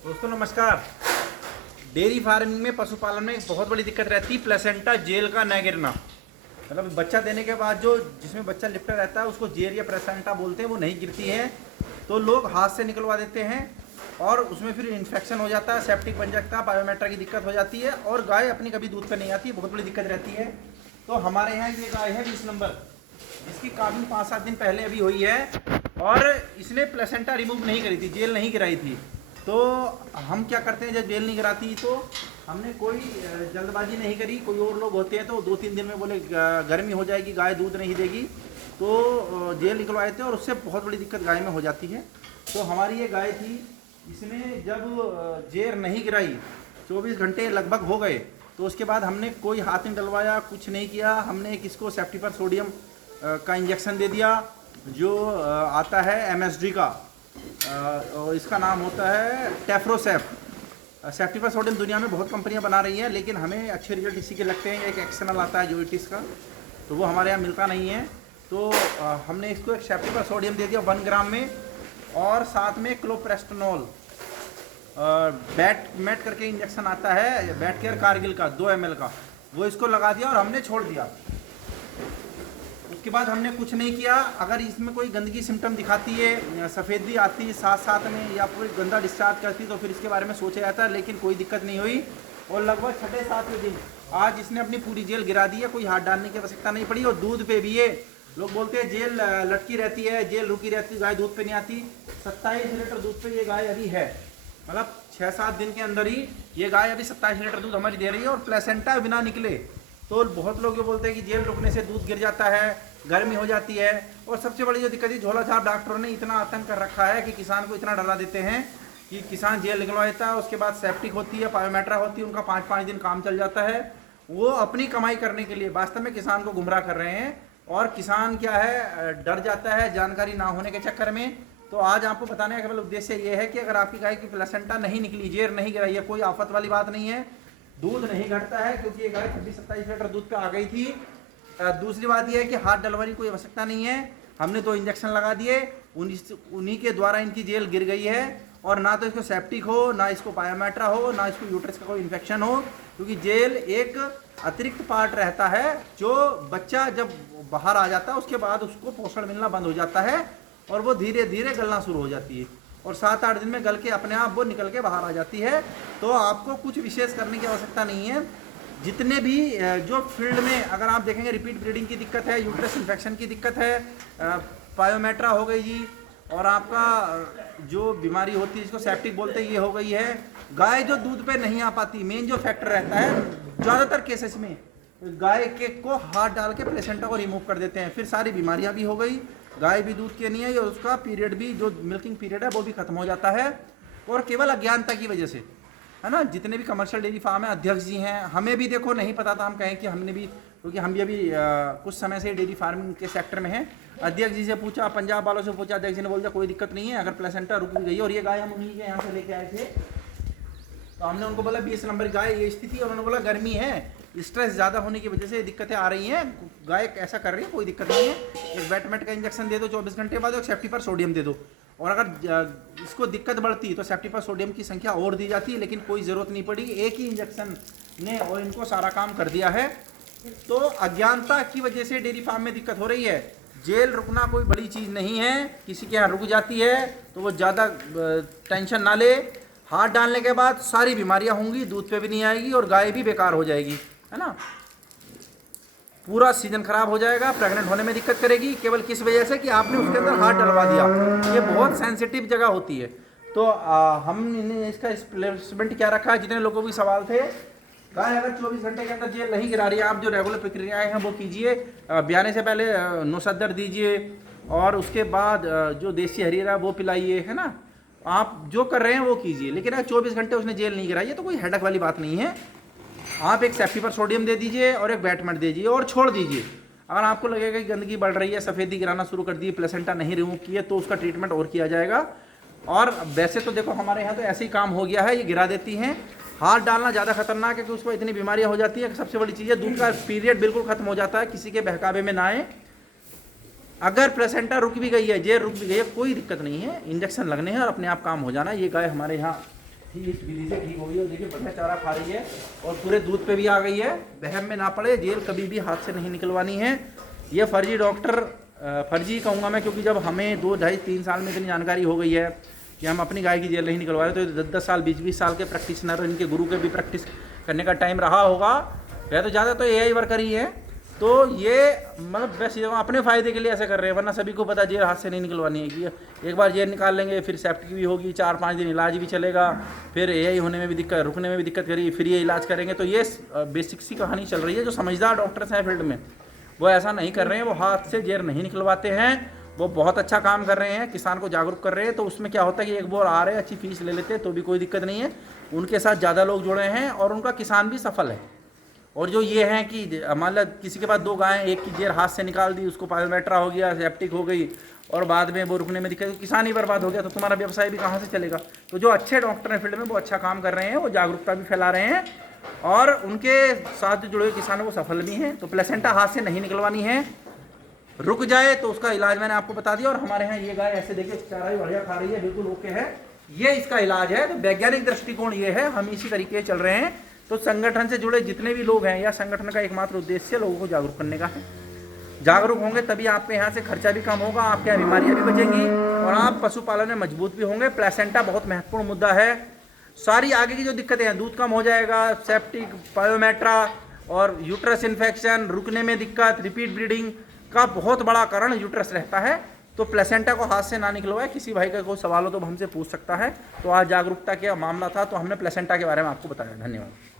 दोस्तों नमस्कार। Dairy farming में पशुपालन में एक बहुत बड़ी दिक्कत रहती है प्लेसेंटा जेल का न गिरना। मतलब बच्चा देने के बाद जो जिसमें बच्चा लिपटा रहता है उसको जेल या प्लेसेंटा बोलते हैं, वो नहीं गिरती है तो लोग हाथ से निकलवा देते हैं और उसमें फिर इन्फेक्शन हो जाता है, सेप्टिक बन जाता है, बायोमेट्रा की दिक्कत हो जाती है और गाय अपनी कभी दूध पर नहीं आती, बहुत बड़ी दिक्कत रहती है। तो हमारे यहाँ ये गाय है 20 नंबर, जिसकी काफ़ी 5-7 दिन पहले अभी हुई है और इसने प्लेसेंटा रिमूव नहीं करी थी, जेल नहीं गिराई थी। तो हम क्या करते हैं, जब जेल नहीं गिराती तो हमने कोई जल्दबाजी नहीं करी। कोई और लोग होते हैं तो 2-3 दिन में बोले गर्मी हो जाएगी, गाय दूध नहीं देगी, तो जेल निकलवाए थे और उससे बहुत बड़ी दिक्कत गाय में हो जाती है। तो हमारी ये गाय थी, इसने जब जेल नहीं गिराई 24 घंटे लगभग हो गए तो उसके बाद हमने कोई हाथ नहीं डलवाया, कुछ नहीं किया। हमने एक इसको सेफ्टीपर सोडियम का इंजेक्शन दे दिया जो आता है MSD का, और इसका नाम होता है टेफ्रोसेफ। सेफ्टीपर सोडियम दुनिया में बहुत कंपनियां बना रही हैं, लेकिन हमें अच्छे रिजल्ट इसी के लगते हैं। एक एक्सटर्नल आता है जोइटिस का, तो वो हमारे यहाँ मिलता नहीं है। तो हमने इसको एक सेफ्टीपर सोडियम दे दिया 1 ग्राम में, और साथ में क्लोप्रेस्टनोल बैट मेट करके इंजेक्शन आता है बैट केयर कारगिल का 2 ml का, वो इसको लगा दिया और हमने छोड़ दिया। उसके बाद हमने कुछ नहीं किया। अगर इसमें कोई गंदगी सिम्टम दिखाती है, सफ़ेदी आती है साथ साथ में, या कोई गंदा डिस्चार्ज करती तो फिर इसके बारे में सोचा जाता है, लेकिन कोई दिक्कत नहीं हुई। और लगभग 6-7वें दिन आज इसने अपनी पूरी जेल गिरा दी है, कोई हाथ डालने की आवश्यकता नहीं पड़ी। और दूध पे भी ये लोग बोलते हैं जेल लटकी रहती है, जेल रुकी रहती है, गाय दूध पे नहीं आती। 27 लीटर दूध पे ये गाय अभी है, मतलब 6-7 दिन के अंदर ही ये गाय अभी 27 लीटर दूध हमारी दे रही है और प्लेसेंटा बिना निकले। तो बहुत लोग ये बोलते हैं कि जेल रुकने से दूध गिर जाता है, गर्मी हो जाती है। और सबसे बड़ी जो दिक्कत है, झोला छाप डॉक्टरों ने इतना आतंक कर रखा है कि किसान को इतना डरा देते हैं कि किसान जेल निकलवा देता है, उसके बाद सेप्टिक होती है, बायोमेट्रा होती है, उनका 5-5 दिन काम चल जाता है। वो अपनी कमाई करने के लिए वास्तव में किसान को गुमराह कर रहे हैं, और किसान क्या है, डर जाता है जानकारी ना होने के चक्कर में। तो आज आपको बताने का केवल उद्देश्य ये है कि अगर आपकी गाय की प्लेसेंटा नहीं निकली, जेर नहीं गिराई है, कोई आफत वाली बात नहीं है, दूध नहीं घटता है, क्योंकि ये गाय 26-27 लीटर दूध पे आ गई थी। दूसरी बात यह है कि हाथ डलवाने की कोई आवश्यकता नहीं है, हमने 2 इंजेक्शन लगा दिए, उन्हीं के द्वारा इनकी जेल गिर गई है। और ना तो इसको सेप्टिक हो, ना इसको बायोमेट्रा हो, ना इसको यूट्रस का कोई इन्फेक्शन हो, क्योंकि जेल एक अतिरिक्त पार्ट रहता है जो बच्चा जब बाहर आ जाता है उसके बाद उसको पोषण मिलना बंद हो जाता है और वो धीरे धीरे गलना शुरू हो जाती है, और 7-8 दिन में गल के अपने आप वो निकल के बाहर आ जाती है। तो आपको कुछ विशेष करने की आवश्यकता नहीं है। जितने भी जो फील्ड में अगर आप देखेंगे रिपीट ब्रीडिंग की दिक्कत है, यूट्रस इन्फेक्शन की दिक्कत है, बायोमेट्रा हो गई जी, और आपका जो बीमारी होती है जिसको सेप्टिक बोलते हैं ये हो गई है। गाय जो दूध पे नहीं आ पाती, मेन जो फैक्टर रहता है ज़्यादातर केसेस में गाय के को हाथ डाल के प्लेसेंटा को रिमूव कर देते हैं, फिर सारी बीमारियां भी हो गई, गाय भी दूध के नहीं है, और उसका पीरियड भी जो मिल्किंग पीरियड है वो भी खत्म हो जाता है। और केवल अज्ञानता की वजह से, है ना। जितने भी कमर्शियल डेयरी फार्म है, अध्यक्ष जी हैं, हमें भी देखो नहीं पता था, हम कहें कि हमने भी, क्योंकि हम भी अभी कुछ समय से डेयरी फार्मिंग के सेक्टर में हैं। अध्यक्ष जी से पूछा, पंजाब वालों से पूछा, अध्यक्ष जी ने बोल दिया कोई दिक्कत नहीं है, अगर प्लेसेंटा रुक भी गई। और ये गाय हम उन्हीं के यहाँ से लेके आए थे, तो हमने उनको बोला 20 नंबर गाय ये स्थिति, और उन्होंने बोला गर्मी है, स्ट्रेस ज़्यादा होने की वजह से दिक्कतें आ रही हैं, गाय ऐसा कर रही है, कोई दिक्कत नहीं है, एक वेटमेट का इंजेक्शन दे दो 24 घंटे बाद, एक सेफ्टीपर सोडियम दे दो। और अगर इसको दिक्कत बढ़ती तो सेफ्टीपर सोडियम की संख्या और दी जाती है, लेकिन कोई ज़रूरत नहीं पड़ी, एक ही इंजेक्शन ने और इनको सारा काम कर दिया है। तो अज्ञानता की वजह से डेयरी फार्म में दिक्कत हो रही है। जेल रुकना कोई बड़ी चीज़ नहीं है, किसी के यहाँ रुक जाती है तो वो ज़्यादा टेंशन ना ले। हाथ डालने के बाद सारी बीमारियां होंगी, दूध पे भी नहीं आएगी और गाय भी बेकार हो जाएगी, है ना। पूरा सीजन खराब हो जाएगा, प्रेग्नेंट होने में दिक्कत करेगी, केवल किस वजह से कि आपने उसके अंदर हाथ डलवा दिया। ये बहुत सेंसिटिव जगह होती है। तो हमने इसका प्लेसमेंट क्या रखा है, जितने लोगों के सवाल थे, गाय अगर 24 घंटे के अंदर जेल नहीं गिरा रही है, आप जो रेगुलर प्रक्रियाएँ हैं वो कीजिए। ब्याने से पहले नोसद्दर दीजिए, और उसके बाद जो देसी हरीरा वो पिलाइए, है ना। आप जो कर रहे हैं वो कीजिए, लेकिन अगर 24 घंटे उसने जेल नहीं गिराई है तो कोई हेडक वाली बात नहीं है। आप एक सेफ्टीपर सोडियम दे दीजिए और एक बैटमेट दे दीजिए और छोड़ दीजिए। अगर आपको लगेगा कि गंदगी बढ़ रही है, सफ़ेदी गिराना शुरू कर दी, प्लेसेंटा नहीं रिमूव की है, तो उसका ट्रीटमेंट और किया जाएगा। और वैसे तो देखो हमारे यहाँ तो ऐसे ही काम हो गया है, ये गिरा देती हैं। हाथ डालना ज़्यादा खतरनाक है, क्योंकि उसको इतनी बीमारियाँ हो जाती है। सबसे बड़ी चीज़ है दूध का पीरियड बिल्कुल खत्म हो जाता है, किसी के बहकावे में ना आए। अगर प्लेसेंटा रुक भी गई है, जेर रुक भी गई है, कोई दिक्कत नहीं है, इंजेक्शन लगने हैं और अपने आप काम हो जाना। ये गाय हमारे यहाँ ठीक इस विधि से ठीक हो गई और देखिए बढ़िया चारा खा रही है और पूरे दूध पे भी आ गई है। वहम में ना पड़े, जेल कभी भी हाथ से नहीं निकलवानी है। ये फर्जी डॉक्टर, फर्जी कहूँगा मैं, क्योंकि जब हमें 2, 2.5, 3 साल में इतनी जानकारी हो गई है कि हम अपनी गाय की जेल नहीं निकलवा रहे, तो 10-10 साल 20-20 साल के प्रैक्टिशनर, इनके गुरु के भी प्रैक्टिस करने का टाइम रहा होगा। वह तो ज़्यादा तो AI वर्कर ही है। तो ये मतलब बस ये अपने फ़ायदे के लिए ऐसे कर रहे हैं, वरना सभी को पता जेल हाथ से नहीं निकलवानी है कि एक बार जेल निकाल लेंगे फिर सेफ्टी भी होगी, 4-5 दिन इलाज भी चलेगा, फिर AI होने में भी दिक्कत, रुकने में भी दिक्कत करेगी, फिर ये इलाज करेंगे। तो ये बेसिक सी कहानी चल रही है। जो समझदार डॉक्टर्स हैं फील्ड में वो ऐसा नहीं कर रहे हैं, वो हाथ से जेल नहीं निकलवाते हैं, वो बहुत अच्छा काम कर रहे हैं, किसान को जागरूक कर रहे हैं। तो उसमें क्या होता है कि एक बार आ रहे हैं, अच्छी फीस ले लेते हैं तो भी कोई दिक्कत नहीं है, उनके साथ ज़्यादा लोग जुड़े हैं और उनका किसान भी सफल है। और जो ये है कि मान लो किसी के पास 2 गायें, एक की जेर हाथ से निकाल दी, उसको पायोमेट्रा हो गया, सेप्टिक हो गई और बाद में वो रुकने में दिक्कत, तो किसान ही बर्बाद हो गया, तो तुम्हारा व्यवसाय भी कहाँ से चलेगा। तो जो अच्छे डॉक्टर हैं फील्ड में वो अच्छा काम कर रहे हैं, वो जागरूकता भी फैला रहे हैं और उनके साथ जो जुड़े हुए किसान हैं वो सफल भी हैं। तो प्लेसेंटा हाथ से नहीं निकलवानी है, रुक जाए तो उसका इलाज मैंने आपको बता दिया। और हमारे यहाँ ये गाय ऐसे देखिए चारा ही बढ़िया खा रही है, बिल्कुल ओके है, ये इसका इलाज है। तो वैज्ञानिक दृष्टिकोण ये है, हम इसी तरीके चल रहे हैं। तो संगठन से जुड़े जितने भी लोग हैं, या संगठन का एकमात्र उद्देश्य लोगों को जागरूक करने का है। जागरूक होंगे तभी आपके यहाँ से खर्चा भी कम होगा, आपके यहाँ बीमारियाँ भी बचेंगी और आप पशुपालन में मजबूत भी होंगे। प्लेसेंटा बहुत महत्वपूर्ण मुद्दा है। सारी आगे की जो दिक्कतें हैं, दूध कम हो जाएगा, सेप्टिक, पायोमेट्रा और यूट्रस इन्फेक्शन, रुकने में दिक्कत, रिपीट ब्रीडिंग का बहुत बड़ा कारण यूट्रस रहता है। तो प्लेसेंटा को हाथ से ना निकलवाए। किसी भाई का कोई सवाल हो तो हमसे पूछ सकता है। तो आज जागरूकता का मामला था, तो हमने प्लेसेंटा के बारे में आपको बताया। धन्यवाद।